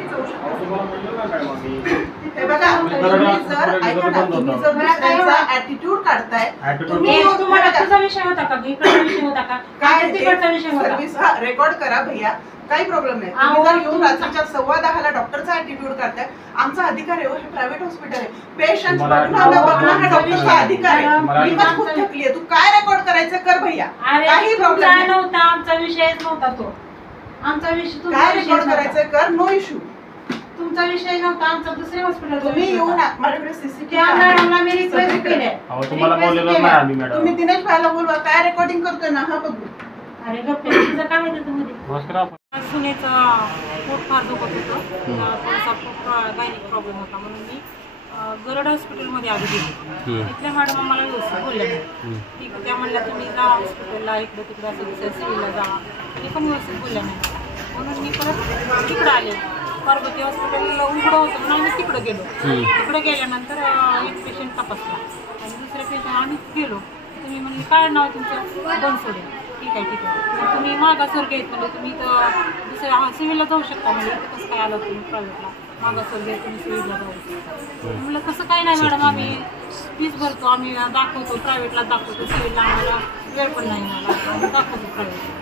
नक्कीच जाऊ शकता। हे बघा, तुम्ही जर ऐका ना, तुम्ही जर दुसऱ्यांचा ॲटिट्यूड काढताय, तुम्ही तुमचा विषय होता का? इकडचा विषय होता का? काय तिकडचा विषय होता? सर्व्हिस रेकॉर्ड करा भैया, काही प्रॉब्लेम नाही। तुम्ही जर येऊन रात्रीच्या 10:15 डॉक्टरचा ॲटिट्यूड करताय, आमचा अधिकार आहे, हे प्रायव्हेट हॉस्पिटल आहे, पेशंट बघणं हा डॉक्टरचा अधिकार आहे। मी पण खूप थकली आहे, तू काय रेकॉर्ड करायचं कर भैया, काही प्रॉब्लेम नव्हता, आमचा विषयच नव्हता तो, आमचा विषय काय रेकॉर्ड करायचं कर, नो इश्यू, तुमचा विषय नव्हता, आमचा दुसऱ्या हॉस्पिटल। तुम्ही येऊन माझ्याकडे सीसीटीव्ही मॅडमला मी रिक्वेस्ट केली, तुम्हाला बोललेलं नाही आम्ही मॅडम, तुम्ही दिनेश भाईला बोलवा, काय रेकॉर्डिंग करतोय ना हा बघू। अरे गप्पा, तुझं काय माहिती तुम्ही सुनेचं पोट फार दुखत होतं, थोडासा पोट गायनिक प्रॉब्लेम होता, म्हणून मी गरड हॉस्पिटलमध्ये आली गेली। इथल्या मॅडम आम्हाला व्यवस्थित बोलल्या नाही, ठीक त्या म्हणल्या तुम्ही जा हॉस्पिटलला, इकडं तिकडं असं सिव्हिलला जा, ते पण व्यवस्थित बोलल्या नाही, म्हणून मी परत तिकडं आले। पार्वती हॉस्पिटलला उघडं होतं म्हणून आम्ही तिकडं गेलो, तिकडे गेल्यानंतर एक पेशंट तपासला आणि दुसरे पेशंट आम्ही गेलो, तुम्ही म्हणले काय नाव तुमचं? बनसोडे। ठीक आहे ठीक आहे, तुम्ही मागासवर घेत म्हणजे तुम्ही तर दुसऱ्या सिव्हिलला जाऊ शकता, म्हणजे इथं कसं काय आलं तुम्ही प्रायव्हेटला, मागासवर घेत तुम्ही सिव्हिलला जाऊ शकता। म्हणलं तसं काही नाही मॅडम, आम्ही फीस भरतो, आम्ही दाखवतो, प्रायव्हेटला दाखवतो, सिव्हिलला आम्हाला वेळ पण नाही मिळाला, आम्ही दाखवतो प्रायव्हेटला।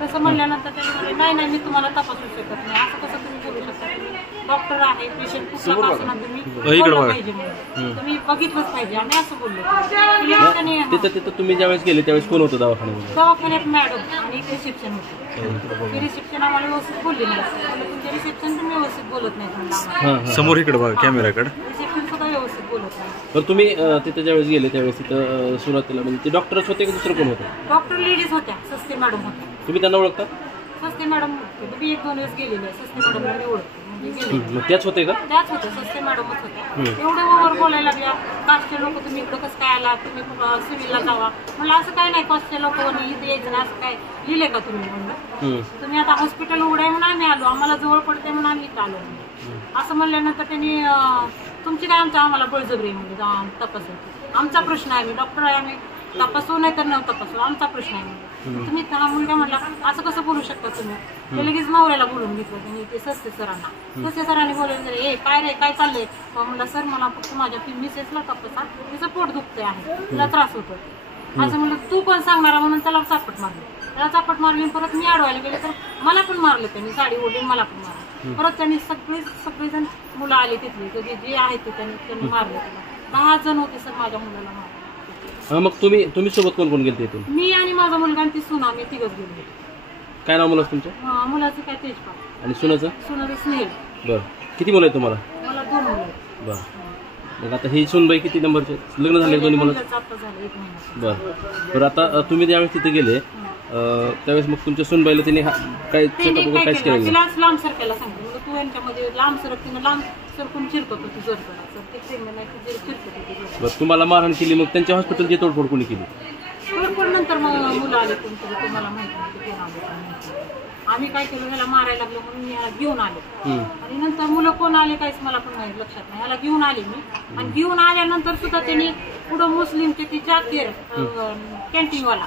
तसं म्हणल्यानंतर त्यांनी म्हणले नाही नाही मी तुम्हाला तपासू शकत नाही, असं कसं तुम्ही बोलू शकता, तुम्ही डॉक्टर आहे, पेशंट कुठला का असं ना तुम्ही बोललं पाहिजे, म्हणून तुम्ही बघितलंच पाहिजे, आम्ही असं बोललो। तिथं तुम्ही ज्यावेळेस गेले त्यावेळेस कोण होतं दवाखान्यामध्ये? दवाखान्यात मॅडम आणि एक रिसेप्शन होतं, ते रिसेप्शन आम्हाला व्यवस्थित बोलले नाही, तुमच्या रिसेप्शन तुम्ही व्यवस्थित बोलत नाही म्हणलं, समोर इकडे बघा कॅमेराकडे, रिसेप्शन सुद्धा व्यवस्थित बोलत नाही। तर तुम्ही तिथे ज्यावेळेस गेले त्यावेळेस तिथं सुरुवातीला म्हणजे ते डॉक्टरच होते का दुसरं कोण होतं? डॉक्टर लेडीज होत्या, सस्ते मॅडम होत्या। तुम्ही त्यांना ओळखता? सस्ते मॅडम होते, मी 1-2 वेळेस गेलेले आहे, सस्ते मॅडमला मी ओळखते, मग त्याच होते का? त्याच होत्या, सस्ते मॅडमच होत्या। एवढे ओव्हर बोलायला लागल्या, कास्टचे लोक तुम्ही इकडं कसं काय आला, तुम्ही सिव्हिलला जावा, म्हणलं असं काय नाही, कास्टचे लोक इथे यायचं नाही, असं काय लिहिले का तुम्ही? म्हणलं तुम्ही आता हॉस्पिटल उघडाय म्हणून आम्ही आलो, आम्हाला जवळ पडते म्हणून आम्ही इथं आलो। असं म्हणल्यानंतर त्यांनी तुमची काय आम्हाला बळजबरी म्हणजे तपासायची, आमचा प्रश्न आहे, मी डॉक्टर आहे, आम्ही तपासू नाही तर न तपासू, आमचा प्रश्न आहे। तुम्ही हा मुलगा म्हटला असं कसं बोलू शकता तुम्ही? ते लगेच नवऱ्याला बोलून घेतलं त्यांनी, ते सस्ते सरांना, सस्ते सरांनी बोलून ए काय रे काय चाललंय? म्हणलं सर मला फक्त माझ्या मिसेसला तपासा, तिचं पोट दुखतंय आहे, तिला त्रास होतो असं म्हणलं, तू पण सांगणारा म्हणून त्याला चापट मारली, त्याला चापट मारली, परत मी अडवायला गेले तर मला पण मारलं त्यांनी, साडी ओढून मला पण मारलं, परत त्यांनी सगळेजण मुलं आले तिथले जे आहेत ते त्यांनी मारलं, त्याला 10 जण होते सर माझ्या मुलाला मारलं। मग तुम्ही सोबत कोण कोण गेलते इथून? मी आणि माझा मुलगा आणि ती सून, आम्ही तिघच गेलो। काय नाव मुलाचं तुमचं? मुलाचं काय तेजपाल आणि सुनाचं? सुनाचं स्नेहल। बरं, किती मुलं आहेत तुम्हाला? मला 2 मुलं आहेत। बरं, मग आता ही सूनबाई किती नंबरचे? लग्न झाले दोन्ही मुलं? आता झालं 1 महिना। बरं आता तुम्ही ज्यावेळेस तिथे गेले त्यावेळेस मग तुमच्या सूनबाईला त्यांनी काय केलं? तिला लांब सरकायला सांगतो, म्हणजे तू यांच्यामध्ये लांब सरक, तिनं लांब सरकून चिरकत होती जोर जोरात, ते प्रेग्नंट नाही चिरकत होती। तुम्हाला मारहाण केली, मग त्यांच्या हॉस्पिटलची तोडफोड कोणी केली? तोडफोड नंतर मग मुलं आले कोणतरी, तुम्हाला माहिती नाही कोण आले, आम्ही काय केलं, ह्याला मारायला लागलो म्हणून मी ह्याला घेऊन आले, आणि नंतर मुलं कोण आले काहीच मला पण नाही लक्षात नाही, ह्याला घेऊन आले मी, आणि घेऊन आल्यानंतर सुद्धा त्यांनी पुढं मुस्लिमचे ते जाकीर कॅन्टीनवाला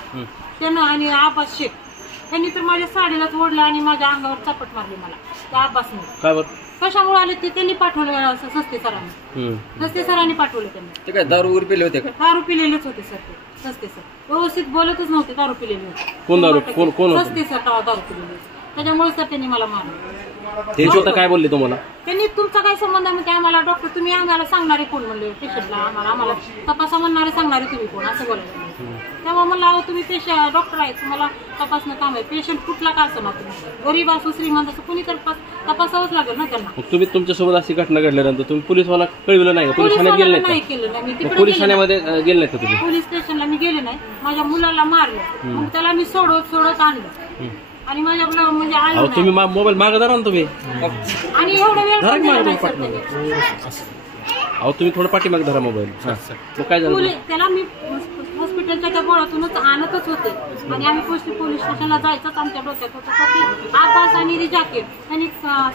त्यानं आणि आब्बास शेख त्यांनी तर माझ्या साडीलाच ओढलं आणि माझ्या अंगावर चापट मारली मला, त्या आब्बासने। कशामुळे आले ते त्यांनी पाठवलं, सस्ते सरांनी पाठवलं त्यांनी। ते काय दारू वगैरे पिले होते? दारू पिलेलेच होते सर, ते सस्ते सर व्यवस्थित बोलतच नव्हते, दारू पिलेले होते। कोण दारू? कोण? सस्ते सर दारू पिलेले, त्याच्यामुळे सर त्यांनी मला मारलं। ते स्वतः काय बोलले तुम्हाला? त्यांनी तुमचा काय संबंध आहे म्हणजे आम्हाला डॉक्टर तुम्ही आम्हाला सांगणारे कोण म्हणले, पेशंटला आम्हाला तपासा म्हणणारे सांगणारे तुम्ही कोण, असं बोलायला। तेव्हा मला तुम्ही पेशंट डॉक्टर आहे, तुम्हाला तपासणं काम आहे, पेशंट कुठला का असं ना, तुम्ही गरीब असो श्रीमंत असो कुणी तर तपासावंच लागेल ना त्यांना। तुम्ही तुमच्यासोबत अशी घटना घडल्यानंतर तुम्ही पोलिसवाला कळविलं नाही का? पोलीस ठाण्यात गेले नाही? केलं नाही, पोलीस ठाण्यामध्ये गेले नाही का तुम्ही? पोलीस स्टेशनला मी गेले नाही, माझ्या मुलाला मारलं, मग त्याला मी सोडत आणलं आणि माझ्या म्हणजे आलं तुम्ही मोबाईल मागं धरा ना तुम्ही, आणि एवढा वेळ तुम्ही थोडं पाठीमागे धरा मोबाईल। काय झालं त्याला? मी हॉस्पिटलच्या त्या गोळातूनच आणतच होते आणि आम्ही पोलीस स्टेशनला जायचंच आमच्या डोक्यात होतं की आब्बास आणि जाकीर त्यांनी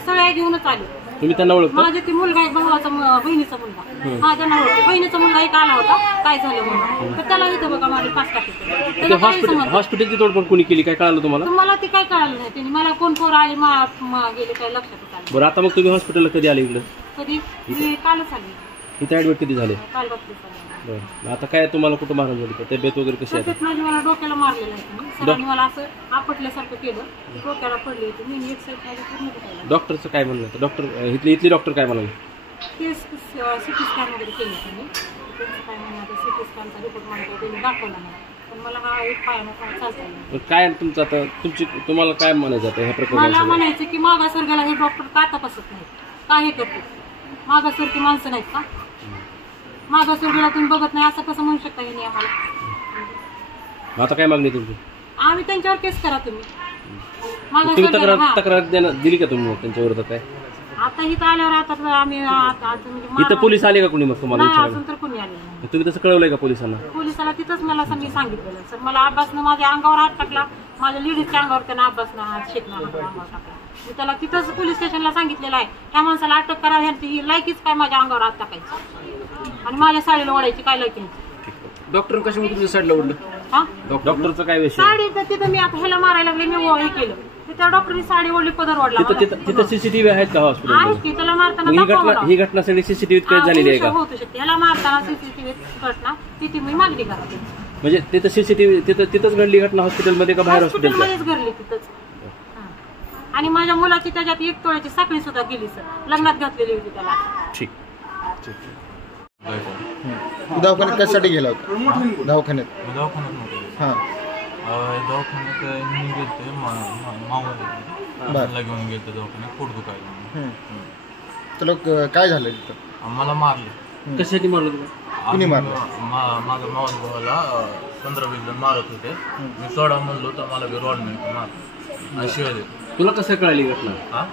सगळ्या घेऊनच आले, तुम्ही त्यांना ओळखता? माझे ते मुलगा एक भावाचा बहिणीचा मुलगा, हा त्यांना ओळखते. बहिणीचा मुलगा एक आला होता काय झालं म्हणून, तर त्याला इथं बघा माझे 5 टाके. हॉस्पिटलची तोडफोड कोणी केली काय कळालं तुम्हाला? तुम्हाला ते काय कळालं नाही, त्यांनी मला कोण पोर आले गेले काय लक्षात आलं. बरं आता मग तुम्ही हॉस्पिटलला कधी आले इकडं? कधी मी कालच आली, इथे ऍडमिट कधी झाले? काल बघते. बरं आता काय तुम्हाला कुठं मारून झाली? तब्येत वगैरे कशी आहे? माझी मला डोक्याला मारलेलं आहे, सरांनी मला असं आपटल्यासारखं केलं, डोक्याला पडली होती मी. एक साईड माझी पूर्ण दुखायला. डॉक्टरचं काय म्हणलं? डॉक्टर इथली डॉक्टर काय म्हणाले? ते सिटी स्कॅन वगैरे केली त्यांनी, त्यांचं काय म्हणणार सिटी स्कॅनचा रिपोर्ट मला काही त्यांनी दाखवला नाही, पण मला हा एक पायानं चालता येईल. काय तुमचं आता तुम्हाला काय म्हणायचं आता ह्या प्रकरणात? मला म्हणायचं की मागासवर्गाला हे डॉक्टर का तपासत नाहीत, का हे करते? मागासवर्गीय माणसं नाहीत का? मागासवर्गीला तुम्ही बघत नाही असं कसं म्हणू शकता हे आम्हाला? आता काय मागणी तुमची? आम्ही त्यांच्यावर केस करा तुम्ही. तक्रार दिली का तुम्ही त्यांच्या विरोधात? काय आता इथं आल्यावर आता आम्ही इथं पोलीस आले का कोणी मग तुम्हाला विचारायला? अजून तर कोणी आले नाही. तुम्ही तसं कळवलंय का पोलिसांना? पोलिसाला तिथंच मला मी सांगितलेलं सर, मला अभ्यासनं माझ्या अंगावर हात टाकला, माझ्या लेडीजच्या अंगावर त्यानं अभ्यासनं हात शेकणार अंगावर टाकला. मी त्याला तिथंच पोलीस स्टेशनला सांगितलेलं आहे, त्या माणसाला अटक करावी ह्यांची ही लायकीच काय माझ्या अंगावर हात टाकायची आणि माझ्या साडीला ओढायची काय लायकी? डॉक्टर कशामुळे तुमच्या साईडला ओढलं? हा डॉक्टरचं काय विषय? साडी तर तिथं मी आता ह्याला मारायला लागले, मी हे केलं, त्या डॉक्टरनी साडी ओढली, पदर ओढला. तिथं सीसीटीव्ही आहेत का हॉस्पिटल? आहेत की, त्याला मारताना ही घटना सगळी सीसीटीव्हीत कैद झालेली आहे का? होऊ शकते, ह्याला मारताना सीसीटीव्ही घटना तिथे मी मागणी करते. म्हणजे तिथं सीसीटीव्ही तिथंच घडली घटना हॉस्पिटलमध्ये का बाहेर? हॉस्पिटलमध्येच घडली तिथंच. आणि माझ्या मुलाची त्याच्यात 1 तोळ्याची साखळी सुद्धा गेली सर, लग्नात घातलेली होती त्याला. ठीक. दवाखान्यात कशासाठी गेला होता? दवाखान्यात हां दवाखान्यात मी गेलते मामाला घेऊन गेलते दवाखान्यात, पोट दुखायला. तर काय झालं तिथं? मला मारले. कशासाठी मारलं तुम्हाला? कुणी मारलं? माझ्या मावस भावाला 15-20 जण मारत होते. मी सोडा म्हणलो तर मला रॉड मिळतो मार शिवाय देतो. तुला कसं कळाली घटना? हा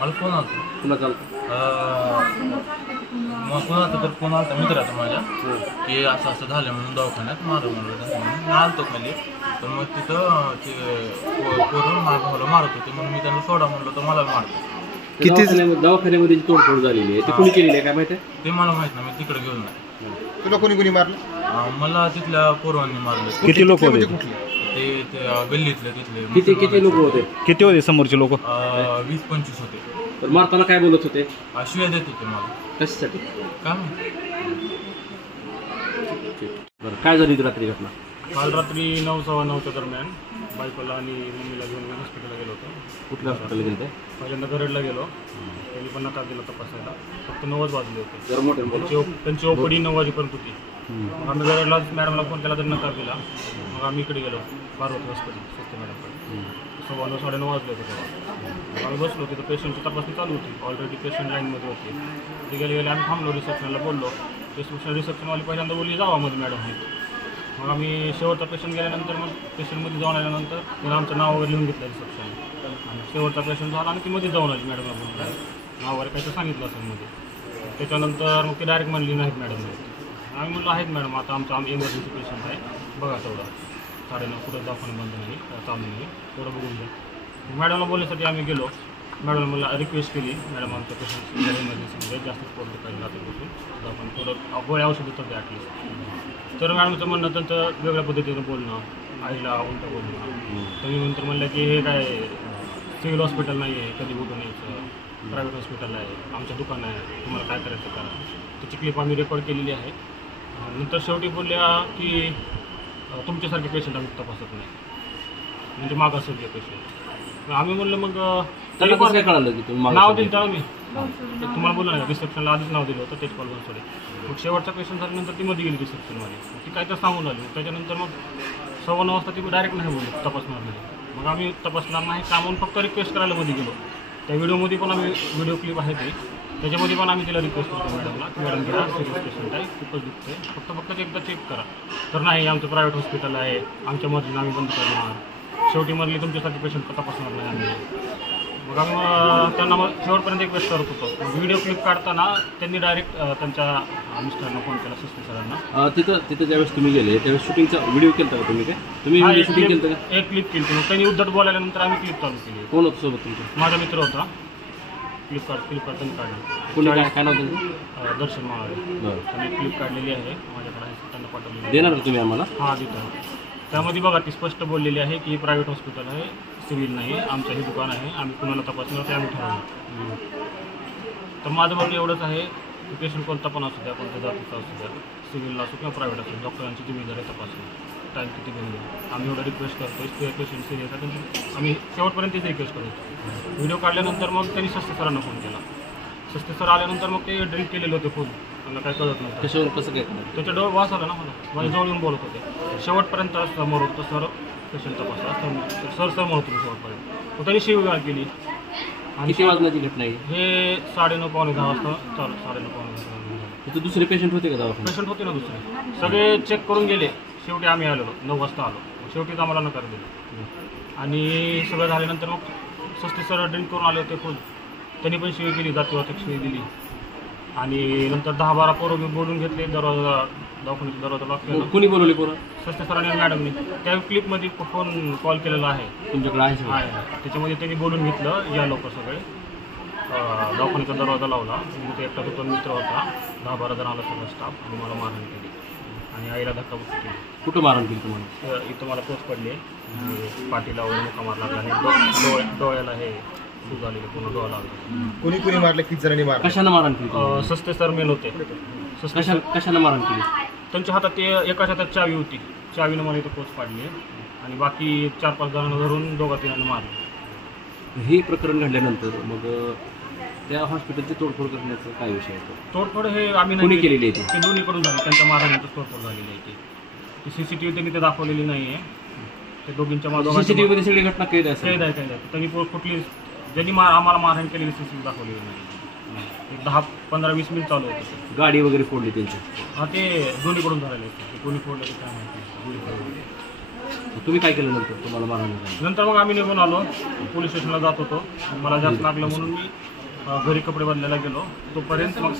मला फोन आला. तुला चालतं मग कोणाचा तर फोन आला मित्राचा माझ्या की असं असं झालं म्हणून दवाखान्यात मारू म्हणलं. मी आलतो खाली, तर मग तिथं ते पोरं माझ्या भावाला मारत होते म्हणून मी त्यांना सोडा म्हणलो तर मला मारतो. किती दवाखान्यामध्ये तोडफोड झालेली आहे, ते कुणी केलेली आहे काय माहिती आहे? ते मला माहित नाही, मी तिकडे गेलो नाही. तुला कोणी मारलं? मला तिथल्या पोरांनी मारलं. किती लोक होते? ते गल्लीतले तिथले. किती लोक होते? किती होते समोरचे लोक? 20-25 होते. तर मारताना काय बोलत होते? शिव्या देत होते मला. कशासाठी? काय माहिती. बरं काय झाली रात्री घटना? काल रात्री 9:15 दरम्यान बायकोला आणि मम्मीला घेऊन मी हॉस्पिटलला गेलो होतो. कुठल्या हॉस्पिटलला गेले? पहिल्यांदा गरडला गेलो, त्यांनी पण नकार दिला तपासायला. फक्त 9 वाजले होते. जरा मोठे त्यांची ओपीडी 9 वाजेपर्यंत होती. मग आम्ही गरडला मॅडमला फोन केला तरी नकार दिला. मग आम्ही इकडे गेलो पार्वती हॉस्पिटल स्वस्त मॅडमकडे. 9:15-9:30 वाजले होते तेव्हा. आम्ही बसलो, तिथं पेशंटची तपासणी चालू होती. ऑलरेडी पेशंट लाईनमध्ये होते. तिथे गेले आम्ही थांबलो, रिसेप्शनला बोललो. रिसेप्शनवाली पहिल्यांदा बोलली जावा मध्ये मॅडम आहेत. मग आम्ही शेवटचा पेशंट गेल्यानंतर मग पेशंटमध्ये जाऊन आल्यानंतर मग आमचं नाव वगैरे लिहून घेतलं रिसेप्शन. आणि शेवटचा पेशंट झाला आणि ती मध्ये जाऊन आली मॅडमला बोलून नाव वगैरे काही तर सांगितलं असेल मध्ये. त्याच्यानंतर मग ते डायरेक्ट म्हणली नाहीत मॅडम. आम्ही म्हटलं आहेत मॅडम, आता आमचं इमर्जन्सी पेशंट आहे, बघा तेवढं 9:30 कुठं दवाखाना बंद नाही चालू नाही, तेवढं बघून घ्या. मॅडमला बोलण्यासाठी आम्ही गेलो. मॅडम मला रिक्वेस्ट केली, मॅडम आमच्या पेशंट इमर्जन्सीमध्ये जास्त पोट दुखायला जाते बसून, तर आपण थोडं गोळ्या औषध देतो ते ॲटलिस्ट. तर मॅडमचं म्हणणं त्यांचं वेगळ्या पद्धतीनं बोलणं, आईला उलटं बोलणं. तुम्ही नंतर म्हणलं की हे काय सिव्हिल हॉस्पिटल नाही आहे, कधी उठून यायचं, प्रायव्हेट हॉस्पिटल आहे, आमचं दुकान आहे, तुम्हाला काय करायचं करा. त्याची क्लिप आम्ही रेकॉर्ड केलेली आहे. नंतर शेवटी बोलल्या की तुमच्यासारखे पेशंट आम्ही तपासत नाही, म्हणजे मागासवर्गीय पेशंट. आम्ही म्हणलं मग काय कळालं की तुम्ही नाव दिलं त्याला मी तुम्हाला बोललो नाही, रिसेप्शनला आधीच नाव दिलं होतं तेजपाल बनसोडे. मग शेवटचा पेशंट झाल्यानंतर ती मध्ये गेली रिसेप्शनमध्ये, ती काय तर सांगून आली. त्याच्यानंतर मग 9:15 वाजता ती डायरेक्ट नाही बोलली तपासणार नाही. मग आम्ही तपासणार नाही का म्हणून फक्त रिक्वेस्ट करायला मध्ये गेलो. त्या व्हिडिओमध्ये पण आम्ही व्हिडिओ क्लिप आहे ती, त्याच्यामध्ये पण आम्ही तिला रिक्वेस्ट करतो मॅडमला की मॅडम घ्या सिरियस पेशंट आहे, खूपच दुखते, फक्त एकदा चेक करा. तर नाही आमचं प्रायव्हेट हॉस्पिटल आहे, आमच्या मर्जीनं आम्ही बंद करणार. शेवटी म्हणली तुमच्यासाठी पेशंट तपासणार नाही आम्ही. मग आम्ही त्यांना मग शेवटपर्यंत रिक्वेस्ट करत होतो. व्हिडिओ क्लिप काढताना त्यांनी डायरेक्ट त्यांच्या मिस्टरांना फोन केला, सिस्टर सरांना. तिथं ज्यावेळेस तुम्ही गेले त्यावेळेस शूटिंगचा व्हिडिओ केला का तुम्ही? काय तुम्ही शूटिंग केलं का? एक क्लिप केली. मग त्यांनी उद्धट बोलायल्यानंतर आम्ही क्लिप चालू केली. कोण होतं सोबत तुमचं? माझा मित्र होता. फ्लिपकार्टने काढली. कोणी काय नाव त्यांचं? दर्शन महाळे बरं. त्यांनी क्लिप काढलेली आहे माझ्याकडे आहे, त्यांना पाठवलेली देणार का तुम्ही आम्हाला? हां देतो. त्यामध्ये बघा ती स्पष्ट बोललेली आहे की प्रायव्हेट हॉस्पिटल आहे, सिव्हिल नाही, आमचं हे दुकान आहे, आम्ही कुणाला तपासणार ते आम्ही ठरवलं. तर माझं म्हणणं एवढंच आहे की पेशंट कोणता पण असू द्या, कोणत्या जातीचा असू द्या, सिव्हिलला असो किंवा प्रायव्हेट असो, डॉक्टरांची जिम्मेदारी तपासणं. टाईम किती घेऊन आम्ही एवढं रिक्वेस्ट करतो. पेशंट सिरियस आहे त्यांची आम्ही शेवटपर्यंत तीच रिक्वेस्ट करतो. व्हिडिओ काढल्यानंतर मग त्यांनी सस्ते सरांना फोन केला. सस्ते सर आल्यानंतर मग ते ड्रिंक केलेले होते फुल, मला काय कळत नव्हतं. कशावर कसं काय? त्याच्या डोळ्यात वास आला ना मला, माझ्या जवळ येऊन बोलत होते. शेवटपर्यंत समोर होतं सर, पेशंट तपासा सर म्हणत होते शेवटपर्यंत. त्यांनी शिवीगाळ केली. आणि किती वाजण्याची घटना आहे? हे 9:30 पावणे 10 वाजता चालू, 9:30 पावणे 10 तिथे दुसरे पेशंट होते का दवाखान्यात? पेशंट होते ना दुसरे, सगळे चेक करून गेले. शेवटी आम्ही आलेलो 9 वाजता आलो. शेवटीच आम्हाला नकार दिला. आणि सगळं झाल्यानंतर मग सस्ते सर ड्रिंक करून आले होते फुल, त्यांनी पण शिवी केली, जातीवाचक शिवी दिली. आणि नंतर 10-12 पोरं बोलून घेतले. दवाखान्याचा दरवाजा लॉक केला. कोणी बोलवले पोरं? सस्ते सरांनी आणि मॅडमनी. त्या क्लिपमध्ये फोन कॉल केलेला आहे तुमच्याकडे आहे सगळं? आहे. त्याच्यामध्ये त्यांनी बोलून घेतलं या लोक सगळे. दवाखान्याचा दरवाजा लावला. ते एकटा तो मित्र होता, 10-12 जण आला सगळं स्टाफ, आणि मला मारहाण केली आणि आईला धक्काबुक्की केली. कुठं मारण केली तुम्हाला? इथं मला पोच पडली, पाठीला वगैरे मुका मारला आणि डोळ्याला हे सूज आलेलं, पूर्ण डोळा लागला. कुणी मारलं? किती जणांनी मारलं? कशानं मारण केली? सस्ते सर मेन होते. कशानं मारण केली? त्यांच्या हातात ते एकाच हातात चावी होती, चावीनं मला इथं पोच पाडली आणि बाकी 4-5 जणांना धरून 2-3 मारलं. हे प्रकरण घडल्यानंतर मग त्या हॉस्पिटलची तोडफोड करण्याचा काय विषय आहे? तोडफोड हे आम्ही कोणी केलेली आहे ती? ते दोन्हीकडून झाली, त्यांच्या मारहाणीची तोडफोड झालेली आहे. ती CCTV त्यांनी ते दाखवलेली नाही आहे. ते दोघींच्या CCTV मध्ये सगळी घटना कैद आहे? कैद आहे. त्यांनी कुठली ज्यांनी आम्हाला मारहाण केलेली CCTV दाखवलेली नाही. 10-15-20 मिनिट चालू होतं. गाडी वगैरे फोडली त्यांची? हां, ते दोन्हीकडून झालेले आहे. ते कोणी फोडलं ते काय माहिती. तुम्ही काय केलं नंतर? तुम्हाला मारहाण झाली नंतर मग आम्ही निघून आलो, पोलीस स्टेशनला जात होतो. मला जास्त लागलं म्हणून मी घरी कपडे बदलायला गेलो. तोपर्यंत मग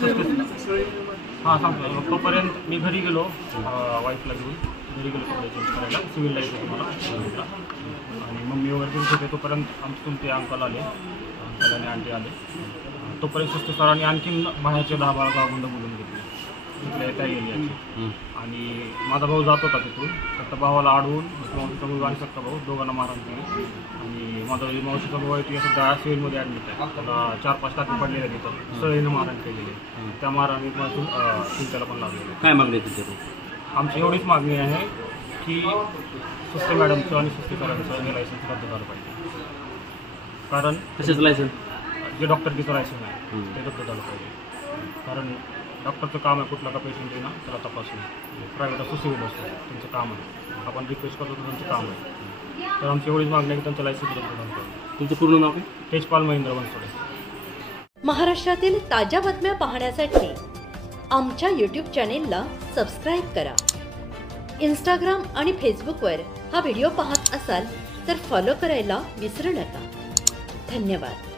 तोपर्यंत मी घरी गेलो, वाईफला घेऊन घरी गेलो कपडे चेंज करायला. सिव्हिलला येतो मला आणि मम्मी वगैरे करत होते. तोपर्यंत आमचे तुमचे अंकल आले, अंकल आणि आंटी आले. तोपर्यंत सस्ते सरांनी आणखीन बाहेरचे 10-12 गावगुंड बोलून घेतले तिथल्या त्या एरियाचे. आणि माझा भाऊ जात होता तिथून, तर भावाला अडवून मावशीचा मुलगा आणि सक्का भाऊ दोघांना मारहाण केली. आणि माझा मावशीचा भाऊ आहे ती सध्या सिव्हिलमध्ये ॲडमिट आहे. त्याला 4-5 टाके पडलेले आहेत तिथं, सळीनं मारहाण केलेली आहे. त्या मारहाणीत मला चिंतेला पण लागलेलं आहे. काय मागणी आहे तुमच्याकडे? आमची एवढीच मागणी आहे की सस्ते मॅडमचं आणि सस्ते सरांचं हे लायसन्स रद्द झालं पाहिजे. कारण कशाचं लायसन्स? जे डॉक्टरकीचं लायसन्स आहे ते रद्द झालं पाहिजे. कारण डॉक्टरचं काम आहे कुठला का पेशंट आहे ना त्याला तपासणं. प्रायव्हेट असो सिव्हिल असो त्यांचं काम आहे. आपण रिक्वेस्ट करतो तर त्यांचं काम आहे. तर आमची एवढीच मागणी आहे की त्यांचं लायसन्स रद्द झालं पाहिजे. तुमचं पूर्ण नाव काय? तेजपाल महेंद्र बनसोडे. महाराष्ट्रातील ताज्या बातम्या पाहण्यासाठी आमच्या यूट्यूब चॅनेलला सबस्क्राईब करा. इंस्टाग्राम आणि फेसबुकवर हा व्हिडिओ पाहत असाल तर फॉलो करायला विसरू नका. धन्यवाद.